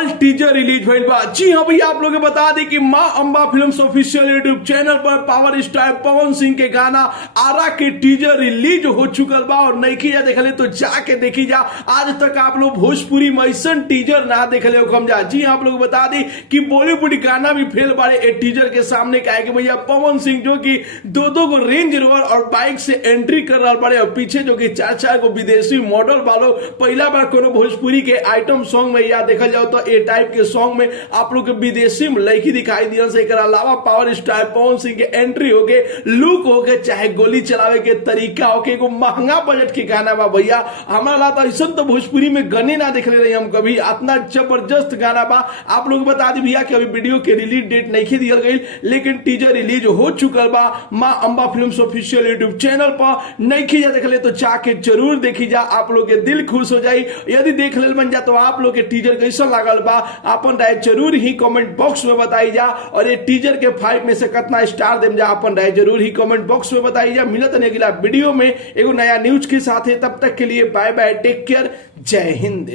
बवाल teaser release भइल बा। जी हाँ भैया, आप लोग बता दें कि मां Amba films official YouTube channel पर पावर स्टार पवन सिंह के गाना आरा के टीजर रिलीज हो चुकल बा और नहीं जा देखले तो जाके देखी जा। आज तक आप लोग भोजपुरी में ऐसा टीजर ना देखले हो कम जा। जी हाँ, आप लोग बता दें कि बॉलीवुड गाना भी फेल बारे ए टीजर के सामने का है कि भैया पवन सिंह जो कि दो को रेंज रोवर और बाइक से एंट्री कर रहा पड़े और पीछे जो कि चार को विदेशी मॉडल वालों पहला बार कोनो भोजपुरी के आइटम सॉन्ग में या देखल जाओ तो ए टाइप के सॉन्ग में आप लोग के विदेशी लड़की दिखाई दिया से एक अलावा पावर स्टार पवन सिंह के एंट्री हो गए, लुक हो गए, चाहे गोली चलावे के तरीका हो के महंगा बजट के गाना बा भैया। हमारा ला ऐसा तो भोजपुरी में गने ना देखले रही हम कभी, इतना जबरदस्त गाना बा। आप लोग बता दी भैया कि अभी वीडियो के रिलीज डेट नहीं दिया गई, लेकिन टीजर रिलीज हो चुकल बा मां Amba films official YouTube channel पर। नहीं जा देखले तो जाके जरूर देखी जा, आप लोग के दिल खुश हो जाई। यदि देख ले बन जा तो आप लोग के टीजर कैसा लागल बा अपन राय जरूर ही कमेंट बॉक्स में बताई जा, और ये टीजर के 5 में से कितना स्टार देम जा अपन राय जरूर ही कमेंट बॉक्स में बताई जा। मिलत है अगला वीडियो में एगो नया न्यूज के साथ है, तब तक के लिए बाय बाय, टेक केयर, जय हिंद।